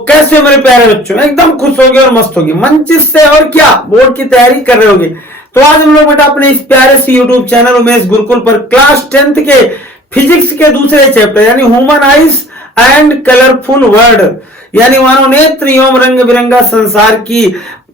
कैसे हो मेरे प्यारे बच्चों, एकदम खुश होगे और मस्त होगे मंचिस से। और क्या बोर्ड की तैयारी कर रहे होगे। तो आज हम लोग बेटा अपने इस प्यारे से यूट्यूब चैनल उमेश गुरुकुल पर क्लास 10th के फिजिक्स के दूसरे चैप्टर यानी human eyes and colourful world यानी मानव नेत्र एवं रंग बिरंगा संसार की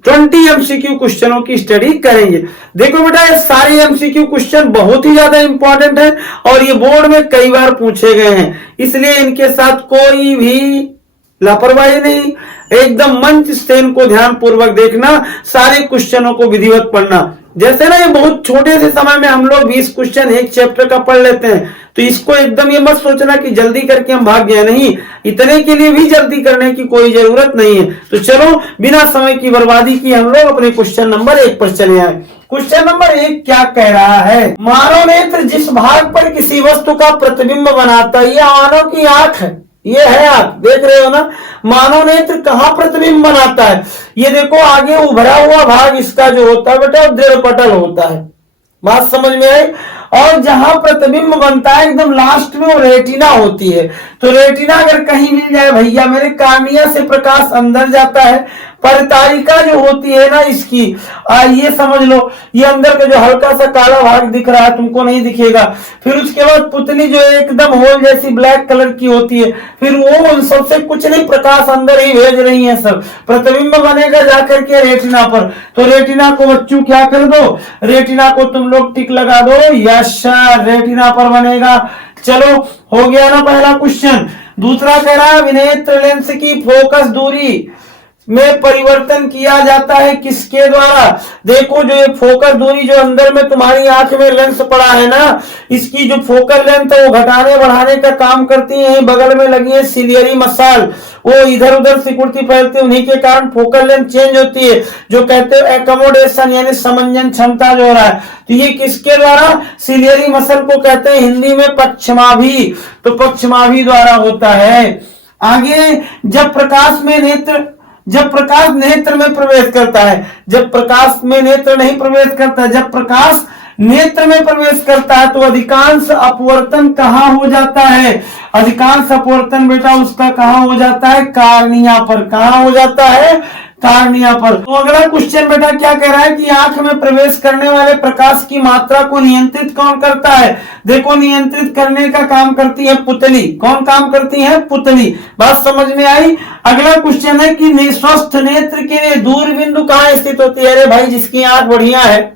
20 एमसीक्यू क्वेश्चनों की स्टडी करेंगे। देखो बेटा ये सारे एमसीक्यू क्वेश्चन बहुत ही ज्यादा इंपॉर्टेंट है और ये बोर्ड में कई बार पूछे गए हैं, इसलिए इनके साथ कोई भी लापरवाही नहीं, एकदम मंच से इनको ध्यान पूर्वक देखना, सारे क्वेश्चनों को विधिवत पढ़ना। जैसे ना ये बहुत छोटे से समय में हम लोग 20 क्वेश्चन एक चैप्टर का पढ़ लेते हैं, तो इसको एकदम ये मत सोचना कि जल्दी करके हम भाग गए, नहीं, इतने के लिए भी जल्दी करने की कोई जरूरत नहीं है। तो चलो बिना समय की बर्बादी की हम लोग अपने क्वेश्चन नंबर 1 पर चले आए। क्वेश्चन नंबर 1 क्या कह रहा है, मानव नेत्र जिस भाग पर किसी वस्तु का प्रतिबिंब बनाता है, यह मानव की आंख है, ये है आंख, देख रहे हो ना। मानव नेत्र कहाँ प्रतिबिंब बनाता है, ये देखो आगे उभरा हुआ भाग इसका जो होता है बेटा दृढ़ पटल होता है, बात समझ में आई। और जहां प्रतिबिंब बनता है एकदम लास्ट में वो रेटिना होती है। तो रेटिना अगर कहीं मिल जाए भैया मेरे, कार्निया से प्रकाश अंदर जाता है, परितारिका जो होती है ना इसकी, ये समझ लो ये अंदर का जो हल्का सा काला भाग दिख रहा है तुमको नहीं दिखेगा। फिर उसके बाद पुतली जो एकदम होल जैसी ब्लैक कलर की होती है, फिर वो उन सबसे कुछ नहीं, प्रकाश अंदर ही भेज रही है सब, प्रतिबिंब बनेगा जाकर के रेटिना पर। तो रेटिना को बच्चों क्या कर दो, रेटिना को तुम लोग टिक लगा दो, यस रेटिना पर बनेगा। चलो हो गया ना पहला क्वेश्चन। दूसरा कह रहा है विनेत्र लेंस की फोकस दूरी में परिवर्तन किया जाता है किसके द्वारा। देखो जो ये फोकस दूरी जो अंदर में तुम्हारी आंख में लेंस पड़ा है ना, इसकी जो फोकल लेंथ है वो घटाने बढ़ाने का काम करती है। बगल में लगी है सिलियरी मसाल, वो इधर उधर सिकुड़ती फैलती है, उन्हीं के कारण फोकल लेंथ चेंज होती है, जो कहते हैं एकोमोडेशन यानी समंजन क्षमता जो हो रहा है। तो ये किसके द्वारा, सिलियरी मसल को कहते हैं हिंदी में पक्षमाभि, तो पक्षमाभि द्वारा होता है। आगे जब प्रकाश नेत्र में प्रवेश करता है, जब प्रकाश में नेत्र नहीं प्रवेश करता, जब प्रकाश नेत्र में प्रवेश करता है तो अधिकांश अपवर्तन कहाँ हो जाता है, अधिकांश अपवर्तन बेटा उसका कहाँ हो जाता है, कार्निया पर। कहाँ हो जाता है, कार्निया पर। तो अगला क्वेश्चन बेटा क्या कह रहा है कि आंख में प्रवेश करने वाले प्रकाश की मात्रा को नियंत्रित कौन करता है। देखो नियंत्रित करने का काम करती है पुतली। कौन काम करती है, पुतली। बात समझ में आई। अगला क्वेश्चन है कि स्वस्थ नेत्र के लिए दूर बिंदु कहाँ स्थित होती है। अरे भाई जिसकी आंख बढ़िया है,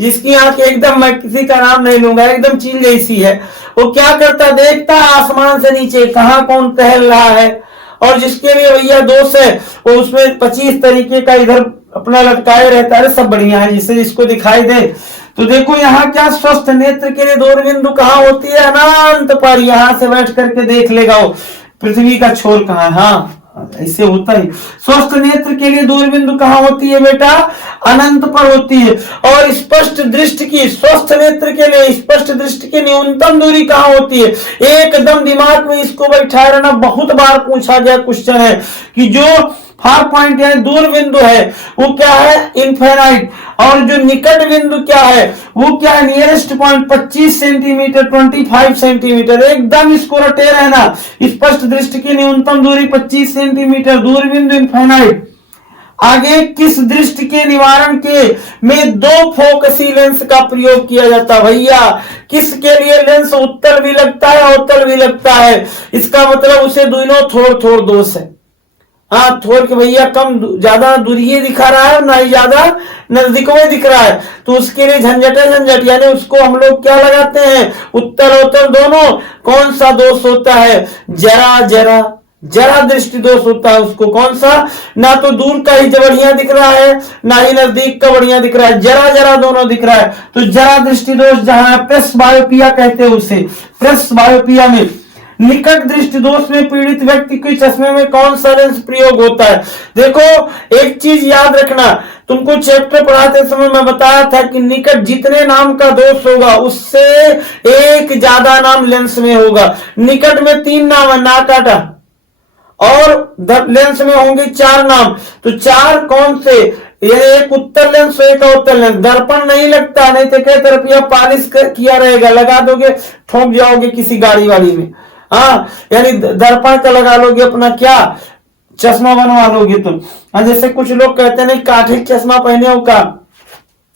जिसकी आंख एकदम, मैं किसी का नाम नहीं लूंगा, एकदम चील जैसी है, वो क्या करता, देखता आसमान से नीचे कहाँ कौन टहल रहा है। और जिसके लिए भैया दोष है वो उसमें 25 तरीके का इधर अपना लटकाए रहता है, सब बढ़िया है जिससे जिसको दिखाई दे। तो देखो यहाँ क्या, स्वस्थ नेत्र के लिए दूर बिंदु कहाँ होती है, अनंत पर। यहाँ से बैठ करके देख लेगा वो पृथ्वी का छोर कहाँ है। हाँ ऐसे होता है। स्वस्थ नेत्र के लिए दूर बिंदु कहाँ होती है बेटा, अनंत पर होती है। और स्पष्ट दृष्टि की, स्वस्थ नेत्र के लिए स्पष्ट दृष्टि की न्यूनतम दूरी कहाँ होती है। एकदम दिमाग में इसको बैठा रहना, बहुत बार पूछा गया क्वेश्चन है कि जो फार पॉइंट यानी दूर बिंदु है वो क्या है, इनफाइनाइट। और जो निकट बिंदु क्या है वो क्या है, नियरेस्ट पॉइंट 25 सेंटीमीटर 25 सेंटीमीटर। एकदम इसको रटे रहना। स्पष्ट दृष्टि की न्यूनतम दूरी 25 सेंटीमीटर, दूर बिंदु इनफाइनाइट। आगे किस दृष्टि के निवारण के में 2 फोकसी लेंस का प्रयोग किया जाता है। भैया किसके लिए लेंस उत्तल भी लगता है अवतल भी लगता है, इसका मतलब उसे दोनों थोड़ दोष है। हाँ थोड़ के भैया कम ज्यादा दूरी दिखा रहा है, ना ही ज्यादा नजदीक में दिख रहा है, तो उसके लिए झंझट यानी उसको हम लोग क्या लगाते हैं, उत्तल अवतल दोनों। कौन सा दोष होता है, जरा दृष्टि दोष होता है उसको। कौन सा, ना तो दूर का ही बढ़िया दिख रहा है ना ही नजदीक का बढ़िया दिख रहा है, जरा दोनों दिख रहा है। तो जरा दृष्टि दोष जहां है, प्रेस बायोपिया कहते हैं उसे। प्रेस बायोपिया में निकट दृष्टि दोष में पीड़ित व्यक्ति के चश्मे में कौन सा लेंस प्रयोग होता है। देखो एक चीज याद रखना, तुमको चैप्टर पढ़ाते समय मैं बताया था कि निकट जितने नाम का दोष होगा उससे एक ज्यादा नाम लेंस में होगा। निकट में 3 नाम है, नाकाटा, और लेंस में होंगे 4 नाम। तो 4 कौन से, एक उत्तर लेंस एक अवतल लेंस। दर्पण नहीं लगता, नहीं तो कई तरफ यह पॉलिश किया रहेगा, लगा दोगे ठोक जाओगे किसी गाड़ी वाड़ी में। हाँ यानी दर्पण का लगा लोगे अपना क्या, चश्मा बनवा लोगे तुम। जैसे कुछ लोग कहते हैं नहीं काठी चश्मा पहने हो का,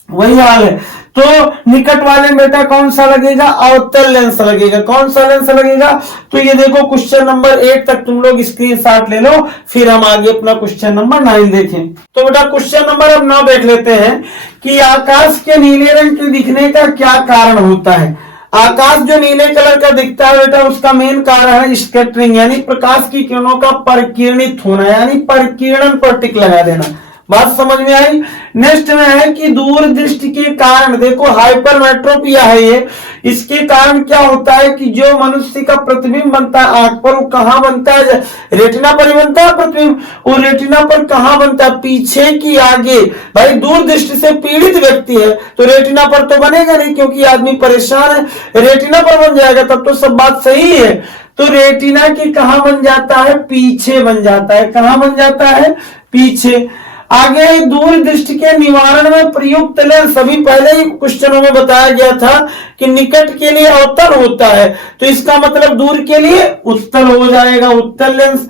वही हाल है। तो निकट वाले में बेटा कौन सा लगेगा, अवतल लेंस लगेगा। कौन सा लेंस लगेगा, तो ये देखो क्वेश्चन नंबर 8 तक तुम लोग स्क्रीनशॉट ले लो, फिर हम आगे अपना क्वेश्चन नंबर 9 देखें। तो बेटा क्वेश्चन नंबर अब 9 देख लेते हैं कि आकाश के नीले रंग के दिखने का क्या कारण होता है। आकाश जो नीले कलर का दिखता है बेटा, उसका मेन कारण है स्कैटरिंग, यानी प्रकाश की किरणों का परिकीर्णित होना, यानी परिकीर्णन पर टिक लगा देना। बात समझ में आई। नेक्स्ट में है कि दूरदृष्टि के कारण, देखो हाइपरमेट्रोपिया है ये, इसके कारण क्या होता है कि जो मनुष्य का प्रतिबिंब बनता है आंख पर, वो कहां बनता है, रेटिना पर बनता है प्रतिबिंब। वो रेटिना पर कहां बनता है, पीछे की आगे। भाई दूरदृष्टि से पीड़ित व्यक्ति है तो रेटिना पर तो बनेगा नहीं, क्योंकि आदमी परेशान है, रेटिना पर बन जाएगा, तब तो सब बात सही है। तो रेटिना की कहां बन जाता है, पीछे बन जाता है। कहां बन जाता है, पीछे। आगे दूरदृष्टि के निवारण में प्रयुक्त लेंस, सभी पहले ही क्वेश्चनों में बताया गया था कि निकट के लिए अवतल होता है, तो इसका मतलब दूर के लिए उत्तल हो जाएगा, उत्तल लेंस।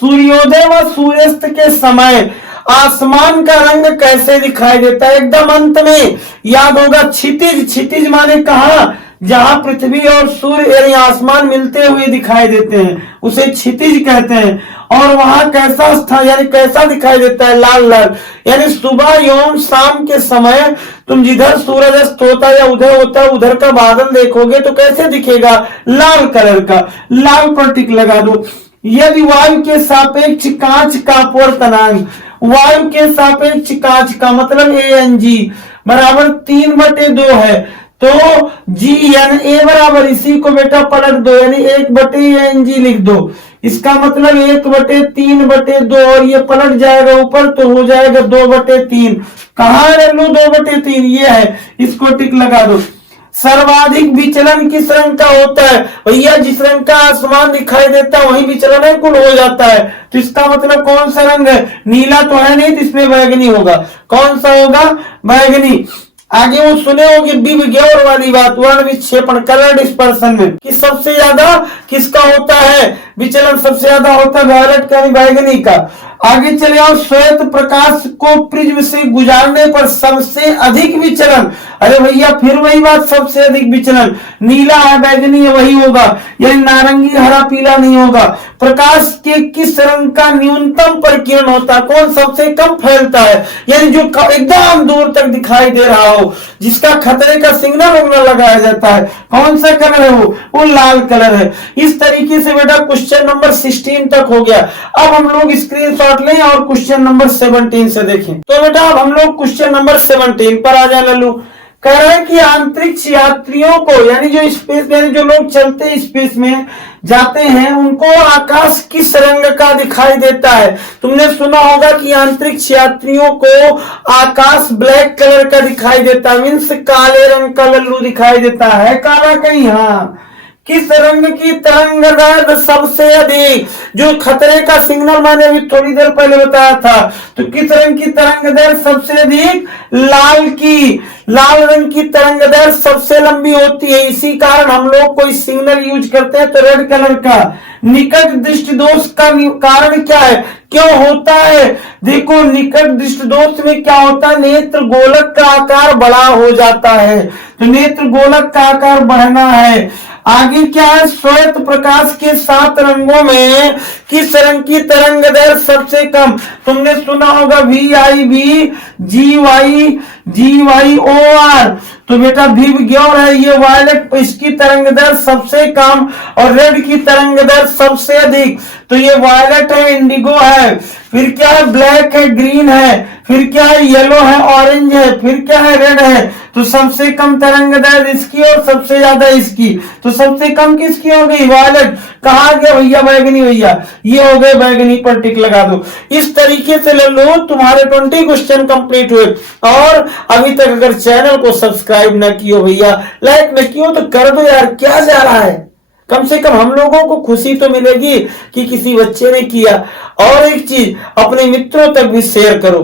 सूर्योदय व सूर्यास्त के समय आसमान का रंग कैसे दिखाई देता है, एकदम अंत में याद होगा, क्षितिज। क्षितिज माने कहा, जहां पृथ्वी और सूर्य यानी आसमान मिलते हुए दिखाई देते हैं, उसे क्षितिज कहते हैं। और वहां कैसा स्थान यानी कैसा दिखाई देता है, लाल लाल। यानी सुबह एवं शाम के समय तुम जिधर सूरज अस्त होता है या उधर होता है, उधर का बादल देखोगे तो कैसे दिखेगा, लाल कलर का। लाल पर टिक लगा दो। यदि वायु के सापेक्ष कांच का अपवर्तनांक, वायु के सापेक्ष कांच का मतलब ANG बराबर 3/2 है, तो GNA बराबर, इसी को बेटा पलट दो, यानी 1/ANG लिख दो। इसका मतलब 1/3/2, और ये पलट जाएगा ऊपर तो हो जाएगा 2/3। कहां है 2/3, ये है, इसको टिक लगा दो। सर्वाधिक विचलन किस रंग का होता है, भैया जिस रंग का आसमान दिखाई देता है वही विचलन कुल हो जाता है। तो इसका मतलब कौन सा रंग है, नीला तो है नहीं, तो इसमें बैगनी होगा। कौन सा होगा, बैगनी। आगे वो सुने होगी विभज्ञौर वाली बात, वर्ण विक्षेपण, कलर डिस्पर्सन में कि सबसे ज्यादा किसका होता है विचलन, सबसे ज्यादा होता है वायलेट का, बैगनी का। आगे चले आओ, श्वेत प्रकाश को प्रिज्म से गुजारने पर सबसे अधिक विचलन, अरे भैया फिर वही बात, सबसे अधिक विचलन नीला है, बैगनी है, वही होगा, यानी नारंगी हरा पीला नहीं होगा। प्रकाश के किस रंग का न्यूनतम परिकिरण होता है, कौन सबसे कम फैलता है, यानी जो एकदम दूर तक दिखाई दे रहा हो, जिसका खतरे का सिग्नल लगाया जाता है, कौन सा कलर है वो लाल कलर है। इस तरीके से बेटा क्वेश्चन नंबर 16 तक हो गया। अब हम लोग स्क्रीनशॉट लें और क्वेश्चन नंबर 17 से देखें। तो बेटा अब हम लोग क्वेश्चन नंबर 17 पर आ जाए। लल्लू कह रहा है कि अंतरिक्ष यात्रियों को, यानी जो स्पेस यानी जो लोग चलते स्पेस में जाते हैं, उनको आकाश किस रंग का दिखाई देता है। तुमने सुना होगा कि अंतरिक्ष यात्रियों को आकाश ब्लैक कलर का दिखाई देता है, मीन्स काले रंग का लल्लू दिखाई देता है, काला कहीं, हाँ। किस रंग की तरंग दैर्घ्य सबसे अधिक, जो खतरे का सिग्नल मैंने अभी थोड़ी देर पहले बताया था, तो किस रंग की तरंग दैर्घ्य सबसे अधिक, लाल की। लाल रंग की तरंग दैर्घ्य सबसे लंबी होती है, इसी कारण हम लोग कोई सिग्नल यूज करते हैं तो रेड कलर का। निकट दृष्टि दोष का कारण क्या है, क्यों होता है, देखो निकट दृष्टि दोष में क्या होता है, नेत्र गोलक का आकार बड़ा हो जाता है, तो नेत्र गोलक का आकार बढ़ना है। आगे क्या है, श्वेत प्रकाश के 7 रंगों में किस रंग की तरंग दैर्घ्य सबसे कम। तुमने सुना होगा VIV, GYOR, तो बेटा विभज्ञौर है ये, वायलेट, इसकी तरंग दैर्घ्य सबसे कम और रेड की तरंग दैर्घ्य सबसे अधिक, तो ये वायलेट है, इंडिगो है, फिर क्या है, ब्लैक है, ग्रीन है, फिर क्या है, येलो है, ऑरेंज है, फिर क्या है, रेड है। तो सबसे कम तरंग दैर्घ्य इसकी और सबसे ज्यादा इसकी, तो सबसे कम किसकी हो गई, वायलेट। कहा गया भैया, बैगनी, भैया ये हो गए बैगनी, पर टिक लगा दो। इस तरीके से ले लो, तुम्हारे 20 क्वेश्चन कंप्लीट हुए। और अभी तक अगर चैनल को सब्सक्राइब ना कियो भैया, लाइक न कियो तो कर दो यार, क्या जा रहा है, कम से कम हम लोगों को खुशी तो मिलेगी कि किसी बच्चे ने किया। और एक चीज, अपने मित्रों तक भी शेयर करो।